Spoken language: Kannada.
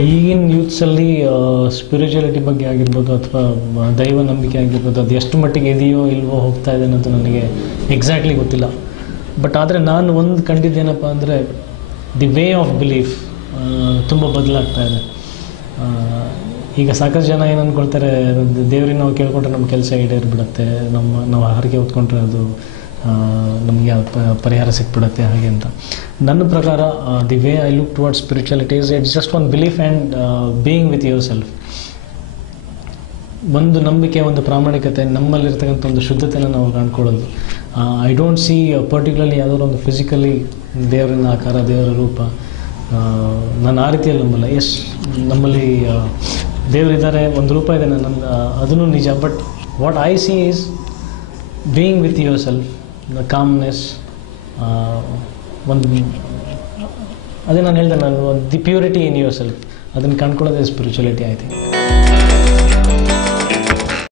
ಈಗಿನ ಯೂತ್ಸಲ್ಲಿ ಸ್ಪಿರಿಚುಯಾಲಿಟಿ ಬಗ್ಗೆ ಆಗಿರ್ಬೋದು ಅಥವಾ ದೈವ ನಂಬಿಕೆ ಆಗಿರ್ಬೋದು ಅದು ಎಷ್ಟು ಮಟ್ಟಿಗೆ ಇದೆಯೋ ಇಲ್ವೋ ಹೋಗ್ತಾ ಇದೆ ಅನ್ನೋದು ನನಗೆ ಎಕ್ಸಾಕ್ಟ್ಲಿ ಗೊತ್ತಿಲ್ಲ. ಬಟ್ ಆದರೆ ನಾನು ಒಂದು ಕಂಡಿದ್ದೇನಪ್ಪ ಅಂದರೆ ದಿ ವೇ ಆಫ್ ಬಿಲೀಫ್ ತುಂಬ ಬದಲಾಗ್ತಾ ಇದೆ. ಈಗ ಸಾಕಷ್ಟು ಜನ ಏನು ಅಂದ್ಕೊಳ್ತಾರೆ, ದೇವ್ರಿಗೆ ನಾವು ಕೇಳ್ಕೊಂಡ್ರೆ ನಮ್ಮ ಕೆಲಸ ಈಡೇರಿಬಿಡುತ್ತೆ, ನಾವು ಹರಕೆ ಹೊತ್ಕೊಂಡ್ರೆ ಅದು ನಮಗೆ ಪರಿಹಾರ ಸಿಕ್ಬಿಡುತ್ತೆ ಹಾಗೆ ಅಂತ. ನನ್ನ ಪ್ರಕಾರ the way I look towards spirituality it's just one belief and being with your self. ಒಂದು ನಂಬಿಕೆ, ಒಂದು ಪ್ರಾಮಾಣಿಕತೆ, ನಮ್ಮಲ್ಲಿರ್ತಕ್ಕಂಥ ಒಂದು ಶುದ್ಧತೆಯನ್ನು ನಾವು ಕಾಣ್ಕೊಳ್ಳೋದು. ಐ ಡೋಂಟ್ ಸಿ ಪರ್ಟಿಕ್ಯುಲರ್ಲಿ ಯಾವುದೋ ಒಂದು ಫಿಸಿಕಲಿ ದೇವರಿನ ಆಕಾರ, ದೇವರ ರೂಪ, ನಾನು ಆ ರೀತಿಯಲ್ಲಿ ನಂಬಲ್ಲ. ನಮ್ಮಲ್ಲಿ ದೇವರಿದ್ದಾರೆ, ಒಂದು ರೂಪ ಇದೆ, ನನ್ನ ಅದೂ ನಿಜ. But what I C is being with your self, the calmness, ಒಂದು ಅದೇ ನಾನು ಹೇಳಿದೆ, the purity in your self, ಅದನ್ನು ಕಂಡ್ಕೊಳ್ಳೋದೇ ಸ್ಪಿರಿಚುಯಾಲಿಟಿ ಐ ಥಿಂಕ್.